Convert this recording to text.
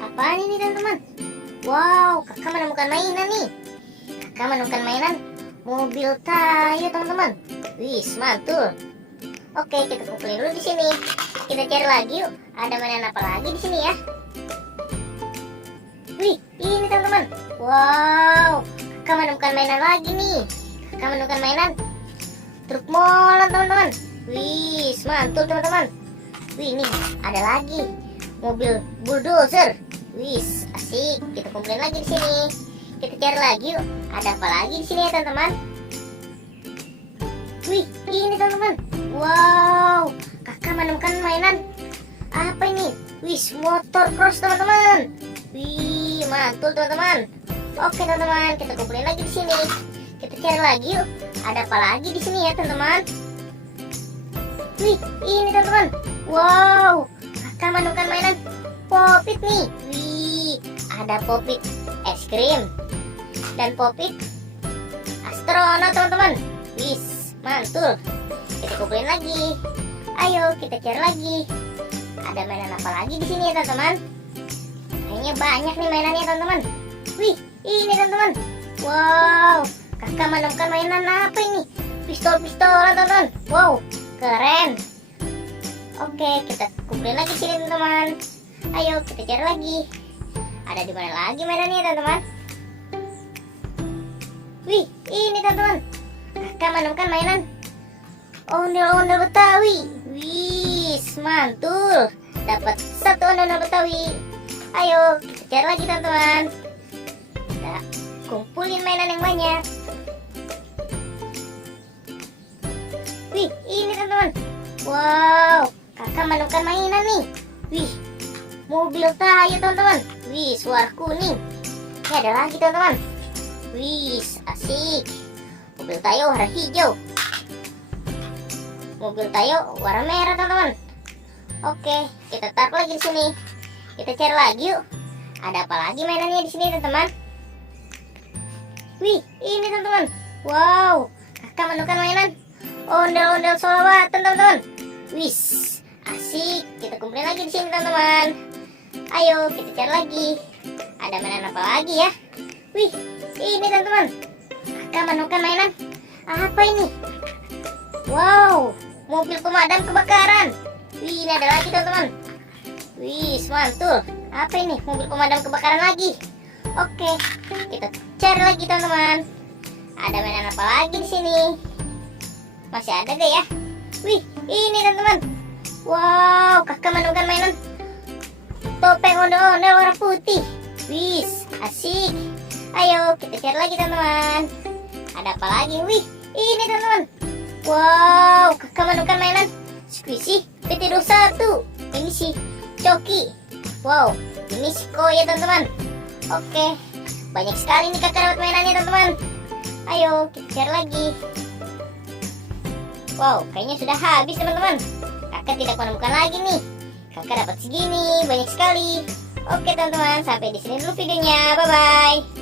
Apaan ini teman-teman? Wow, kakak menemukan mainan nih. Kakak menemukan mainan mobil Tayo teman-teman. Wih, mantul. Oke, kita kumpulin dulu di sini. Kita cari lagi yuk. Ada mainan apa lagi di sini ya? Wih, ini teman-teman. Wow, kakak menemukan mainan lagi nih. Kakak menemukan mainan truk molen teman-teman. Wih, mantul teman-teman. Wih, ini ada lagi mobil bulldozer. Wih, asik. Kita kumpulin lagi di sini. Kita cari lagi yuk. Ada apa lagi di sini ya teman-teman? Wih, ini teman-teman. Wow, kakak menemukan mainan apa ini? Wih, motor cross teman-teman. Wih, mantul teman-teman. Oke teman-teman, kita kumpulin lagi di sini. Kita cari lagi yuk. Ada apa lagi di sini ya teman-teman? Wih, ini teman-teman. Wow, kakak menemukan mainan Popit nih. Wih, ada Popit es krim dan Popit astronot teman-teman. Wih, mantul. Kita kumpulin lagi. Ayo kita cari lagi. Ada mainan apa lagi di sini ya teman-teman? Kayaknya banyak nih mainannya teman-teman. Wih, ini teman-teman. Wow, kakak menemukan mainan apa ini? Pistol-pistolan teman-teman. Wow, keren. Oke, kita kumpulin lagi sini teman-teman. Ayo kita cari lagi. Ada di mana lagi mainannya teman-teman? Wih, ini teman-teman. Kakak menemukan mainan ondel-ondel Betawi. Wih, mantul. Dapat satu ondel-ondel Betawi. Ayo kita cari lagi teman-teman. Kita kumpulin mainan yang banyak. Wih, ini teman-teman. Wow, kakak menemukan mainan nih. Wih, mobil Tayo teman-teman. Wih, warna kuning. Ini ada lagi teman-teman. Wih, asik. Mobil Tayo warna hijau. Mobil Tayo warna merah teman-teman. Oke, kita taruh lagi di sini. Kita cari lagi yuk. Ada apa lagi mainannya di sini teman-teman? Wih, ini teman-teman. Wow, kakak menemukan mainan ondel-ondel solawatan teman-teman. Wih, asik. Kita kumpulin lagi di sini teman-teman. Ayo kita cari lagi. Ada mainan apa lagi ya? Wih, ini teman-teman. Kakak menemukan mainan apa ini? Wow, mobil pemadam kebakaran. Wih, ini ada lagi teman-teman. Wih, mantul. Apa ini? Mobil pemadam kebakaran lagi. Oke, kita cari lagi teman-teman. Ada mainan apa lagi di sini? Masih ada gak ya? Wih, ini teman-teman. Wow, kakak menemukan mainan topeng ondel-ondel warna putih. Wih, asik. Ayo kita cari lagi teman-teman. Ada apa lagi? Wih, ini teman-teman. Wow, kakak menemukan mainan Squishy PT21. Ini si Coki. Wow, ini si Koya teman-teman. Oke, banyak sekali nih kakak dapat mainannya teman-teman. Ayo kita cari lagi. Wow, kayaknya sudah habis teman-teman. Kakak tidak menemukan lagi nih. Kakak dapat segini, banyak sekali. Oke teman-teman, sampai di sini dulu videonya. Bye bye.